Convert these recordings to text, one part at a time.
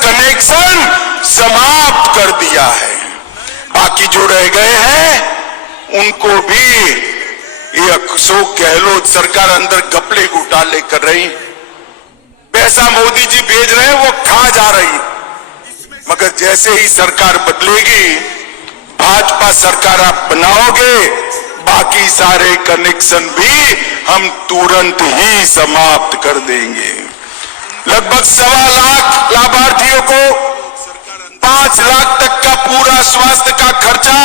Connection समाप्त कर दिया है। बाकी जो रह गए हैं उनको भी ये अशोक गहलोत सरकार अंदर घपले घोटाले कर रही, पैसा मोदी जी भेज रहे हैं वो खा जा रही। मगर जैसे ही सरकार बदलेगी, भाजपा सरकार आप बनाओगे, बाकी सारे कनेक्शन भी हम तुरंत ही समाप्त कर देंगे। लगभग 1.25 लाख लाभार्थियों को 5 लाख तक का पूरा स्वास्थ्य का खर्चा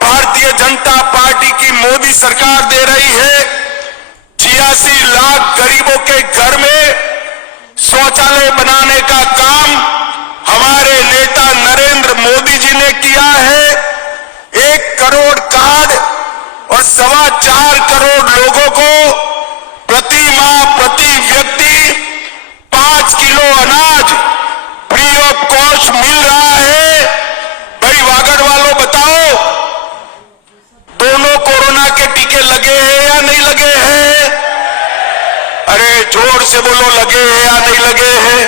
भारतीय जनता पार्टी की मोदी सरकार दे रही है। 86 लाख गरीबों के घर में शौचालय बनाने का काम हमारे नेता नरेंद्र मोदी जी ने किया है। 1 करोड़ कार्ड और 4.25 करोड़ लोगों को प्रति माह प्रति व्यक्ति 5 किलो अनाज फ्री ऑफ कॉस्ट मिल रहा है। भाई वागड़ वालों बताओ, दोनों कोरोना के टीके लगे हैं या नहीं लगे हैं? अरे जोर से बोलो, लगे हैं या नहीं लगे हैं?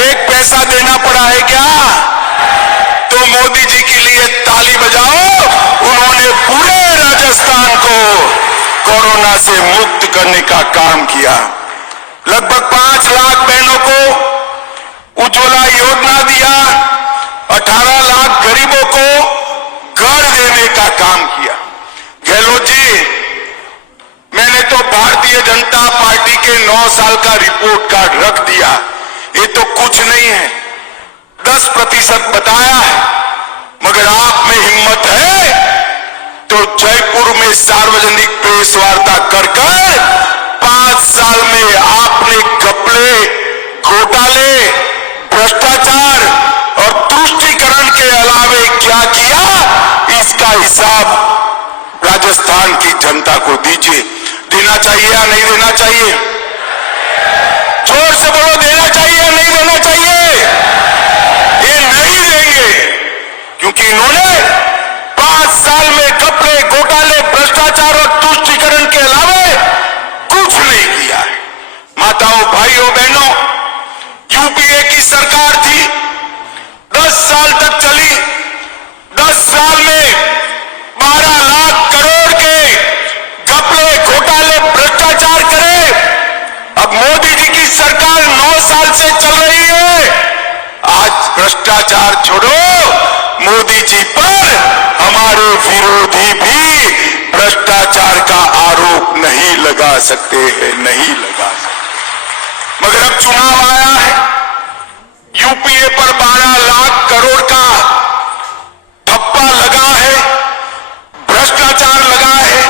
एक पैसा देना पड़ा है क्या? तो मोदी जी के लिए ताली बजाओ, उन्होंने पूरे राजस्थान को कोरोना से मुक्त करने का काम किया। लगभग 5 लाख बहनों को उज्ज्वला योजना दिया, 18 लाख गरीबों को घर देने का काम किया। गहलोत जी, मैंने तो भारतीय जनता पार्टी के 9 साल का रिपोर्ट कार्ड रख दिया। ये तो कुछ नहीं है, 10% बताया है। मगर आप में हिम्मत है तो जयपुर में सार्वजनिक प्रेस वार्ता कर 5 साल में आपने घपले, घोटाले, भ्रष्टाचार और तुष्टीकरण के अलावे क्या किया, इसका हिसाब राजस्थान की जनता को दीजिए। देना चाहिए या नहीं देना चाहिए? जोर से बोलो, देना चाहिए या नहीं देना चाहिए? ये नहीं देंगे, क्योंकि इन्होंने 5 साल में घपले, घोटाले, भ्रष्टाचार और तुष्टीकरण के अलावे कुछ नहीं किया है। माताओं, भाइयों, बहनों, यूपीए की सरकार थी, 10 साल तक चली। 10 साल में 12 लाख करोड़ के घपले, घोटाले, भ्रष्टाचार करे। अब मोदी जी की सरकार 9 साल से चल रही है। आज भ्रष्टाचार छोड़ो, मोदी जी पर हमारे विरोधी भी भ्रष्टाचार का आरोप नहीं लगा सकते हैं, नहीं लगा सकते। मगर अब चुनाव आया है, यूपीए पर 12 लाख करोड़ का ठप्पा लगा है, भ्रष्टाचार लगा है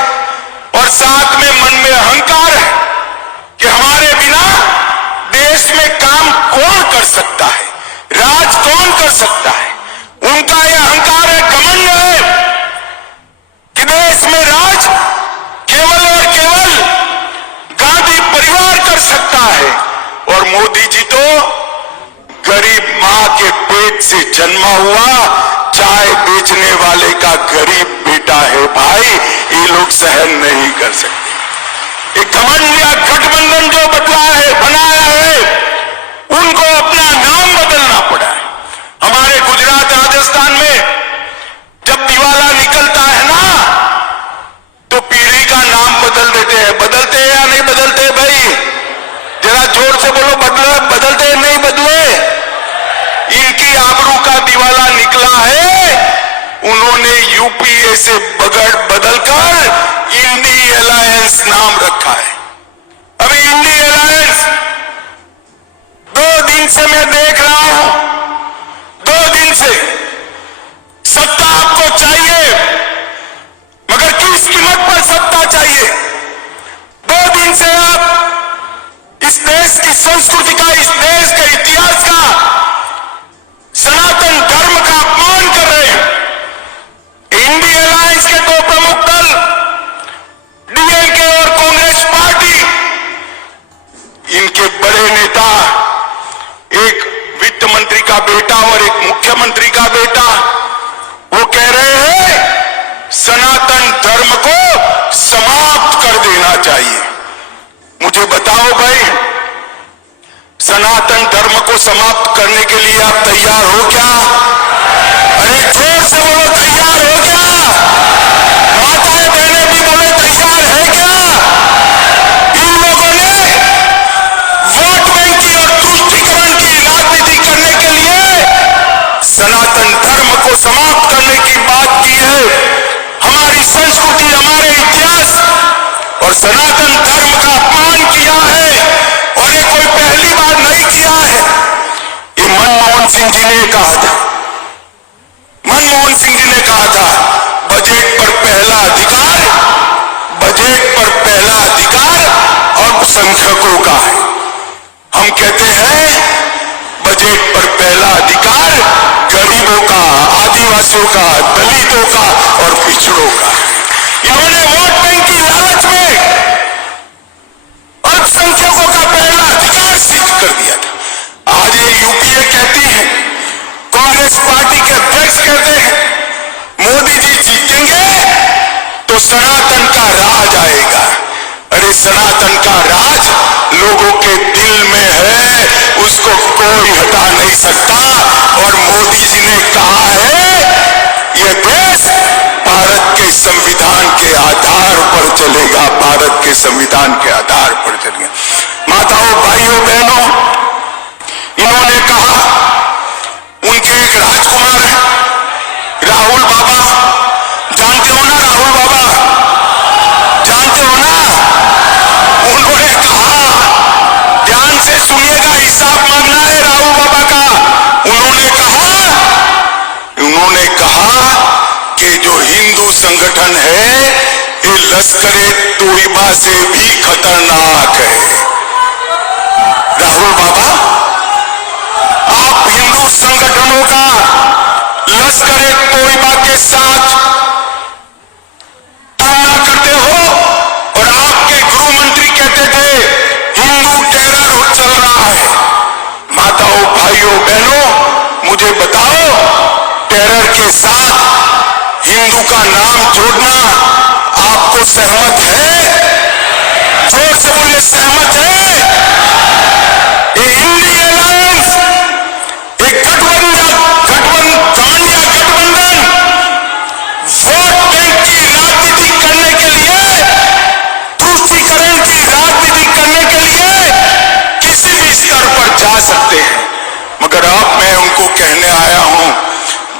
और साथ में मन में अहंकार है कि हमारे बिना देश में काम कौन कर सकता है, राज कौन कर सकता है। उनका यह अहंकार है, घमंड है कि देश में राज केवल और केवल गांधी परिवार कर सकता है। और मोदी जी तो गरीब मां के पेट से जन्मा हुआ चाय बेचने वाले का गरीब बेटा है। भाई, ये लोग सहन नहीं कर सकते। एक घमंड या गठबंधन जो बनाया है, उनको अपना नाम बदलना पड़ा है। हमारे गुजरात, राजस्थान में जब दिवाला निकलता है ना, तो पीढ़ी का नाम बदल देते हैं। बदलते हैं या नहीं बदलते? भाई जरा जोर से बोलो, बदलते हैं नहीं बदले? इनकी आबरू का दिवाला निकला है, उन्होंने यूपीए से बदलकर इंडी अलायंस नाम रखा है। अभी इंडी अलायंस 2 दिन से मैं देख रहा हूं, 2 दिन से सत्ता आपको चाहिए, मगर किस कीमत पर सत्ता चाहिए? 2 दिन से आप इस देश की संस्कृति का, इस देश के इतिहास का, सनातन धर्म का अपमान कर रहे हैं। इंडी अलायंस के 2 प्रमुख दल, डीएमके और कांग्रेस पार्टी, इनके बड़े नेता, एक वित्त मंत्री का बेटा और एक मुख्यमंत्री का बेटा, वो कह रहे हैं सनातन धर्म को समाप्त कर देना चाहिए। मुझे बताओ भाई, सनातन धर्म को समाप्त करने के लिए आप तैयार हो क्या? अरे जोर से बोलो, तैयार हो क्या? माताएं बहनें भी बोले, तैयार है क्या? इन लोगों ने वोट बैंक की और तुष्टीकरण की राजनीति करने के लिए सनातन धर्म को समाप्त करने की बात की है। हमारी संस्कृति, हमारे इतिहास और सनातन धर्म का अपमान किया है, और ये कोई पहली बार नहीं किया है। ये मनमोहन सिंह जी ने कहा था, मनमोहन सिंह जी ने कहा था, बजट पर पहला अधिकार, बजट पर पहला अधिकार अल्पसंख्यकों का है। हम कहते हैं बजट पर पहला अधिकार गरीबों का, आदिवासियों का, दलितों का और पिछड़ों का। इन्होंने वोट बैंक की लालच में अल्पसंख्यकों का पहला अधिकार सिद्ध कर दिया था। आज ये यूपीए कहती है, कांग्रेस पार्टी के अध्यक्ष कहते हैं, मोदी जी जीतेंगे तो सनातन का राज आएगा। अरे सनातन का राज लोगों के दिल में है, उसको कोई हटा नहीं सकता। और मोदी जी ने कहा है, यह देश भारत के संविधान के आधार पर चलेगा, भारत के संविधान के आधार पर चलेगा। माताओं, भाइयों, बहनों, इन्होंने कहा, उनके एक राजकुमार है राहुल बाबा, जानते हो ना राहुल बाबा, जानते हो ना? उन्होंने कहा, ध्यान से सुनिएगा, हिसाब मांगना है राहुल बाबा का। उन्होंने कहा कि जो हिंदू संगठन है ये लश्कर-ए-तोयबा से भी खतरनाक है। राहुल बाबा, आप हिंदू संगठनों का लश्कर-ए-तोयबा के साथ तुलना करते हो, और आपके गृह मंत्री कहते थे हिंदू टेरर चल रहा है। माताओं, भाइयों, बहनों, मुझे बताओ, टेरर के साथ हिंदू का नाम जोड़ना आपको सहमत है? जोर से बोलिए, सहमत है? ये इंडी अलायंस, एक गठबंधन, गठबंधन, वोट बैंक की राजनीति करने के लिए, तुष्टीकरण की राजनीति करने के लिए किसी भी स्तर पर जा सकते हैं। मगर अब मैं उनको कहने आया हूं,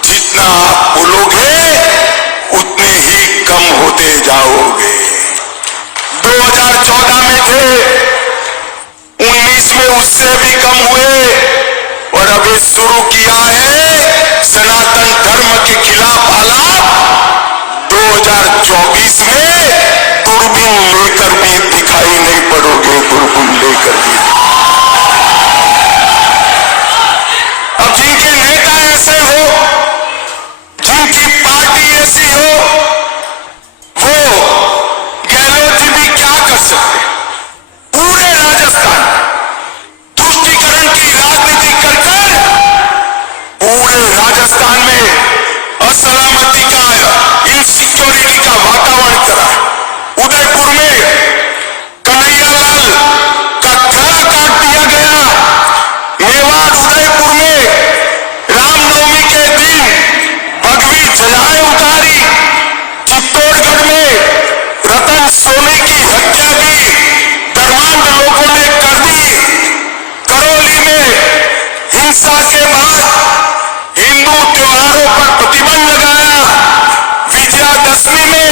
जितना आप बोलोगे उतने ही कम होते जाओगे। 2014 में थे, 19 में उससे भी कम हुए, और अब ये शुरू किया है सनातन धर्म के खिलाफ आलाप। 2024 में दूरबीन लेकर भी दिखाई नहीं पड़ोगे, दूरबीन लेकर भी। अब जिनके नेता ऐसे हो, जिनकी पार्टी ऐसी हो, वो गहलोत जी भी क्या कर सकते? पूरे राजस्थान तुष्टीकरण की राजनीति कर पूरे राजस्थान में असलामती का, इनसिक्योरिटी का वातावरण करा। उदयपुर में कन्हैयालाल का गला काट दिया गया। मेवाड़ उदयपुर में रामनवमी के दिन भगवी ध्वजाएं उतारी। चित्तौड़गढ़ में रतन सोनी की हत्या भी धर्मांध लोगों ने कर दी। करौली में हिंसा के बाद हिंदू त्योहारों पर प्रतिबंध लगाया। विजयादशमी में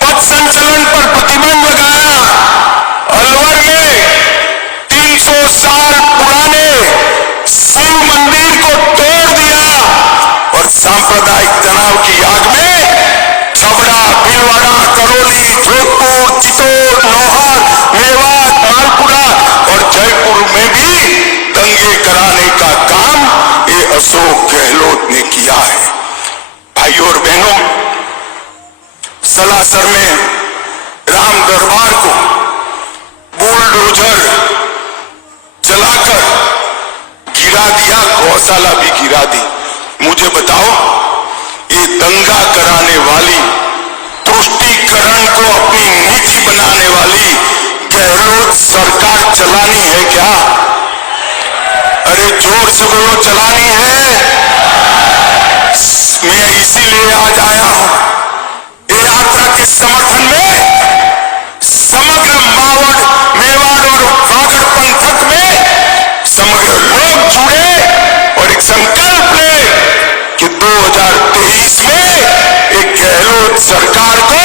पथ संचलन पर प्रतिबंध लगाया। अलवर में 300 साल पुराने शिव मंदिर को तोड़ दिया, और सांप्रदायिक तनाव की आग में छबड़ा, भीलवाड़ा, करौली, जोधपुर, चित्तौड़, नौहर, मेवात, मालपुरा और जयपुर में भी दंगे कराने का काम ये अशोक गहलोत ने किया है। भाइयों और बहनों, सलासर में राम दरबार को बुलडोजर चलाकर गिरा दिया, गौशाला भी गिरा दी। मुझे बताओ, ये दंगा कराने वाली, तुष्टीकरण को अपनी नीति बनाने वाली गहलोत सरकार चलानी है क्या? अरे जोर से बोलो, चलानी है। मैं इसीलिए आज आया हूं ये यात्रा के समर्थन में। समग्र मेवाड़ और वागड़ पंथक में समग्र लोग जुड़े और एक संकल्प ले कि 2023 में एक गहलोत सरकार को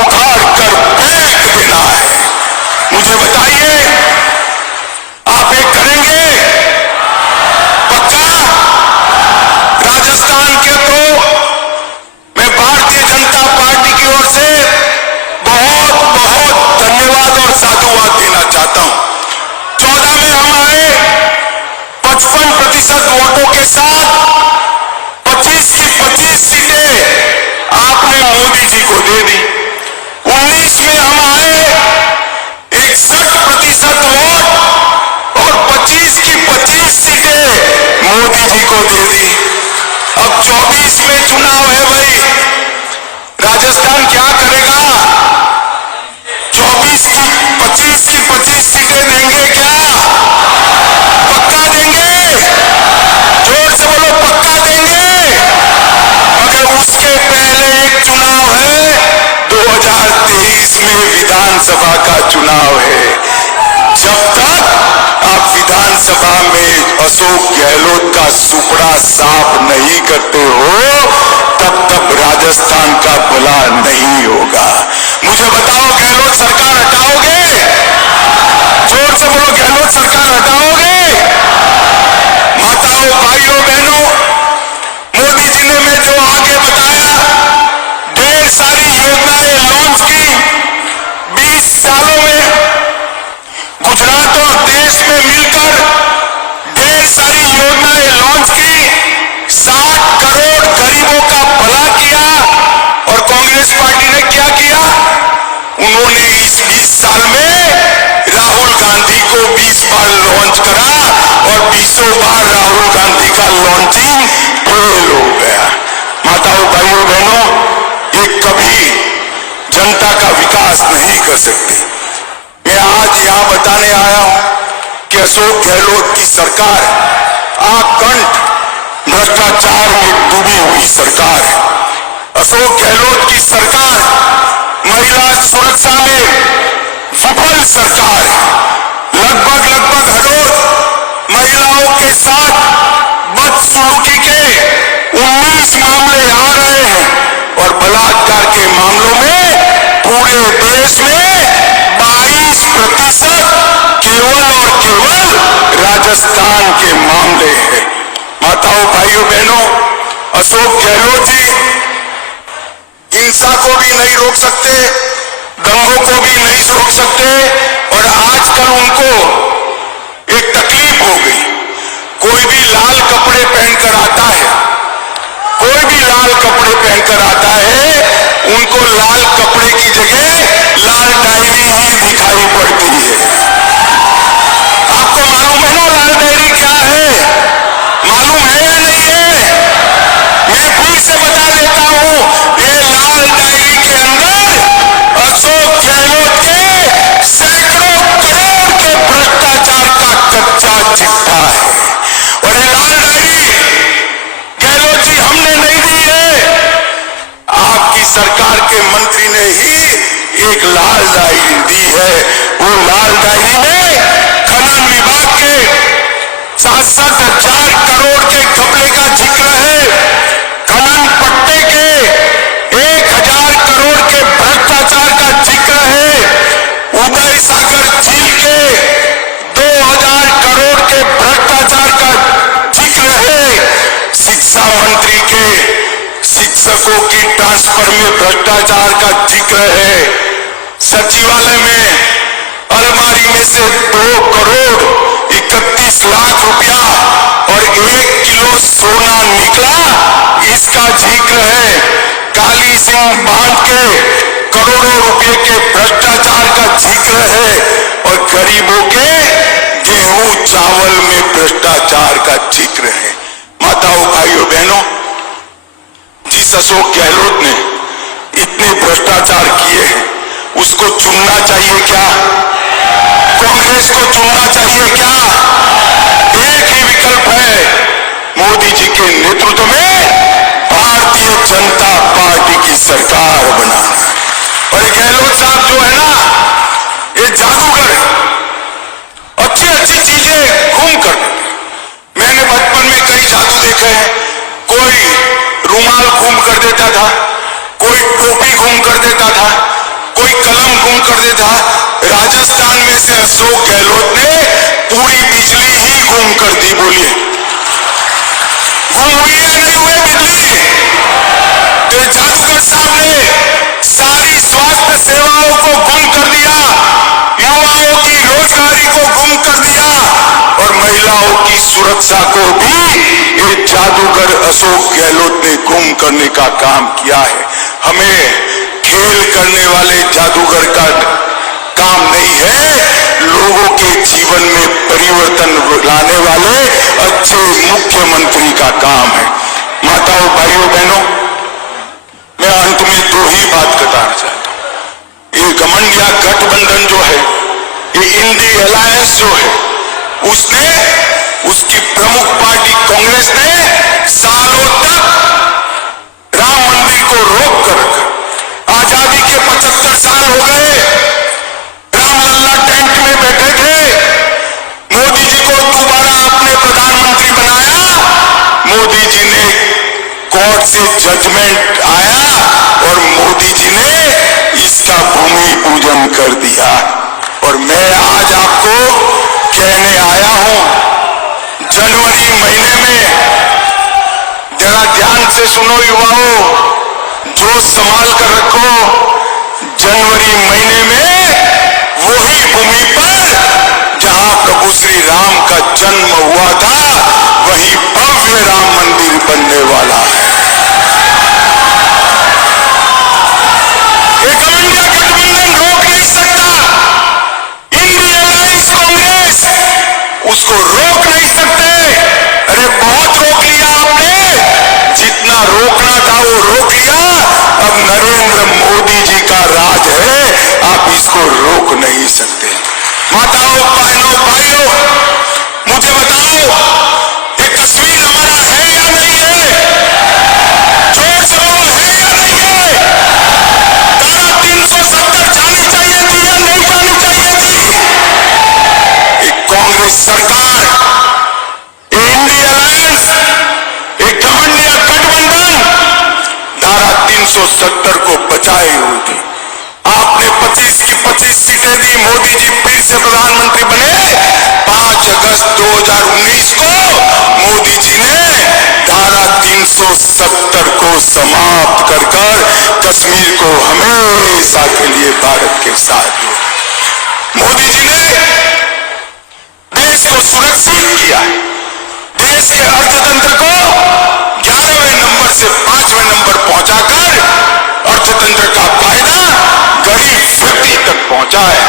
उखाड़ कर फेंक देना है। मुझे बताइए, आप ये करेंगे पक्का? राजस्थान के तो मैं भारतीय जनता पार्टी की ओर से बहुत बहुत धन्यवाद और साधुवाद देना चाहता हूं। 14 में हम आए 55% वोटों के साथ, 25 की 25 सीटें आपने मोदी जी को दे दी। 19 में हम आए 61% वोट और 25 की 25 सीटें मोदी जी को दे दी। अब 24 में चुनाव है भाई, राजस्थान क्या करेगा? 24 की 25 सीटें देंगे क्या? पक्का देंगे? जोर से बोलो, पक्का देंगे? मगर उसके पहले एक चुनाव है, 2023 में विधानसभा का चुनाव है। जब तक आप विधानसभा में अशोक गहलोत का सुपड़ा साफ नहीं करते हो, तब तक राजस्थान का भला नहीं होगा। मुझे बताओ, गहलोत सरकार हटाओगे? जोर से बोलो, गहलोत सरकार हटाओगे? माताओं, भाइयों, बहनों, मोदी जी ने मैं जो आगे बताया, ढेर सारी योजनाएं लॉन्च की 20 सालों में। गुजरात और देश में मिलकर ढेर सारी योजनाएं लॉन्च की, 60 करोड़ गरीबों का भला किया। और कांग्रेस पार्टी ने क्या किया? उन्होंने इस 20 साल में राहुल गांधी को 20 बार लॉन्च करा और 20 बार राहुल गांधी का लॉन्चिंग फेल हो गया। माताओं, भाइयों, बहनों, ये कभी जनता का विकास नहीं कर सकते। मैं आज यहां बताने आया हूं कि अशोक गहलोत की सरकार आकंठ भ्रष्टाचार में डूबी हुई सरकार है। अशोक गहलोत की सरकार महिला सुरक्षा में विफल सरकार है। लगभग हर रोज महिलाओं के साथ बदसलूकी के 19 मामले आ रहे हैं और बलात्कार के मामलों में पूरे देश में 22% केवल और केवल राजस्थान के मामले हैं। माताओं, भाइयों, बहनों, अशोक गहलोत जी हिंसा को भी नहीं रोक सकते, दंगों को भी नहीं रोक सकते। और आजकल उनको एक तकलीफ हो गई, कोई भी लाल कपड़े पहनकर आता है, कोई भी लाल कपड़े पहनकर आता है, उनको लाल कपड़े की जगह लाल डायरी ही दिखाई पड़ती है। आपको मालूम है ना लाल डायरी क्या है? मालूम है या नहीं है? मैं फिर से बता देता हूं, ये लाल डायरी के अंदर अशोक गहलोत के सैकड़ों करोड़ के भ्रष्टाचार का कच्चा चिट्ठा है। और ये लाल डायरी गहलोत जी हमने नहीं दी है, आपकी सरकार के मंत्री ने ही एक लाल डायरी दी है। वो लाल डायरी में खनन विभाग के 67,000 करोड़ के घपले का जिक्र है। खनन पट्टे के 1,000 करोड़ के भ्रष्टाचार का जिक्र है। उदय सागर झील के 2,000 करोड़ के भ्रष्टाचार का जिक्र है। शिक्षा मंत्री के शिक्षकों की ट्रांसफर में भ्रष्टाचार का जिक्र है। सचिवालय में अलमारी में से 2 करोड़ 31 लाख रुपया और 1 किलो सोना निकला, इसका जिक्र है। काली सिंह बांध के करोड़ों रुपए के भ्रष्टाचार का जिक्र है। और गरीबों के गेहूं चावल में भ्रष्टाचार का जिक्र है। माताओं, भाइयों, बहनों, जिस अशोक गहलोत ने इतने भ्रष्टाचार किए हैं, उसको चुनना चाहिए क्या? कांग्रेस को चुनना चाहिए क्या? एक ही विकल्प है मोदी जी के नेतृत्व में भारतीय जनता पार्टी की सरकार बनाना। और ये गहलोत साहब जो है ना, ये जादूगर है, अच्छी अच्छी चीजें घूम कर। मैंने बचपन में कई जादू देखे हैं। कोई रुमाल घूम कर देता था, कोई टोपी घूम कर देता था, कोई कलम घूम कर देता। राजस्थान में से अशोक गहलोत ने पूरी बिजली ही घूम कर दी। बोलिए, घूम हुई या नहीं हुई बिजली? तो जादूगर साहब ने सारी स्वास्थ्य सेवाओं को गुम कर दिया, युवाओं की रोजगारी को गुम कर दिया और महिलाओं की सुरक्षा को भी ये जादूगर अशोक गहलोत ने गुम करने का काम किया है। हमें खेल करने वाले जादूगर का काम नहीं है, लोगों के जीवन में परिवर्तन लाने वाले अच्छे मुख्यमंत्री का काम है। माताओं, भाइयों, बहनों, मैं अंत में दो ही बात बताना चाहता हूं। ये घमंड या गठबंधन जो है, ये इंडी अलायंस जो है, उसने, उसकी प्रमुख पार्टी कांग्रेस ने सालों तक राम मंदिर को रोक कर रखा। आजादी के 75 साल हो गए, रामलला टेंट में बैठे थे। मोदी जी को दोबारा आपने प्रधानमंत्री बनाया, मोदी जी ने कोर्ट से जजमेंट आया और मोदी जी ने इसका भूमि पूजन कर दिया। और मैं आज आपको कहने आया हूं, जनवरी महीने में, जरा ध्यान से सुनो युवाओं, जोश संभाल कर रखो, जनवरी महीने में वही भूमि पर जहां प्रभु श्री राम का जन्म हुआ था, वही भव्य राम मंदिर बनने वाला है। एक इंडिया गठबंधन रोक नहीं सकता, इंडिया अलायंस कांग्रेस उसको रोक नहीं सकते। अरे बहुत रोक लिया आपने, जितना रोकना था वो रोक लिया। अब नरेंद्र मोदी जी का राज है, आप इसको रोक नहीं सकते। माताओं, बहनों, भाइयों, मुझे बताओ, ये कश्मीर हमारा है या नहीं है? जोर से बोलो, है या नहीं है? धारा 370 जानी चाहिए थी या नहीं जानी चाहिए थी? एक कांग्रेस सरकार, इंडिया अलायंस, एक घमंडिया गठबंधन धारा 370 को बचाए हुए थे। आपने 25 की 25 सीटें दी, मोदी जी फिर से प्रधानमंत्री बने। 5 अगस्त 2019 को मोदी जी ने धारा 370 को समाप्त कर कश्मीर को हमेशा के लिए भारत के साथ जोड़ा। मोदी जी ने देश को सुरक्षित किया, देश के अर्थतंत्र को 11वें नंबर से 5वें नंबर पहुंचाकर अर्थतंत्र का फायदा गरीब व्यक्ति तक पहुंचा है।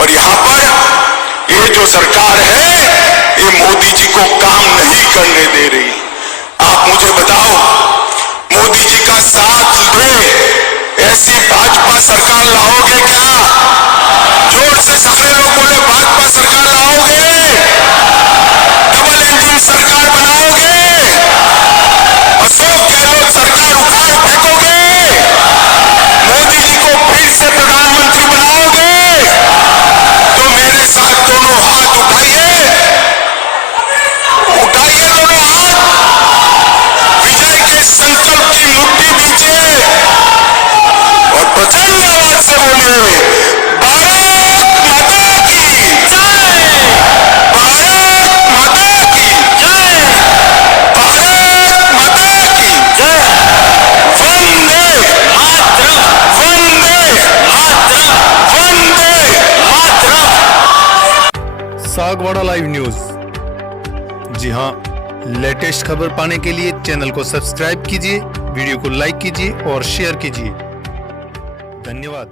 और यहां पर ये जो सरकार है, ये मोदी जी को काम नहीं करने दे रही। आप मुझे बताओ, मोदी जी का साथ दे ऐसी भाजपा सरकार लाओगे क्या? जोर से सारे लोग बोले, भाजपा सरकार लाओगे? डबल इंजन सरकार बनाओगे? अशोक गहलोत सरकार उखाड़ फेंकोगे? मोदी जी को फिर से प्रधानमंत्री बनाओगे? तो मेरे साथ दोनों हाथ उठाइए, उठाइए दोनों हाथ, विजय के संकल्प की मुट्ठी दीजिए और प्रचंड आवाज से बोलिए, भारत माता की जय, भारत माता की जय, भारत माता की जय, वंदे मातरम, वंदे मातरम, वंदे मातरम। Sagwara live news. जी हाँ, लेटेस्ट खबर पाने के लिए चैनल को सब्सक्राइब कीजिए, वीडियो को लाइक कीजिए और शेयर कीजिए। धन्यवाद।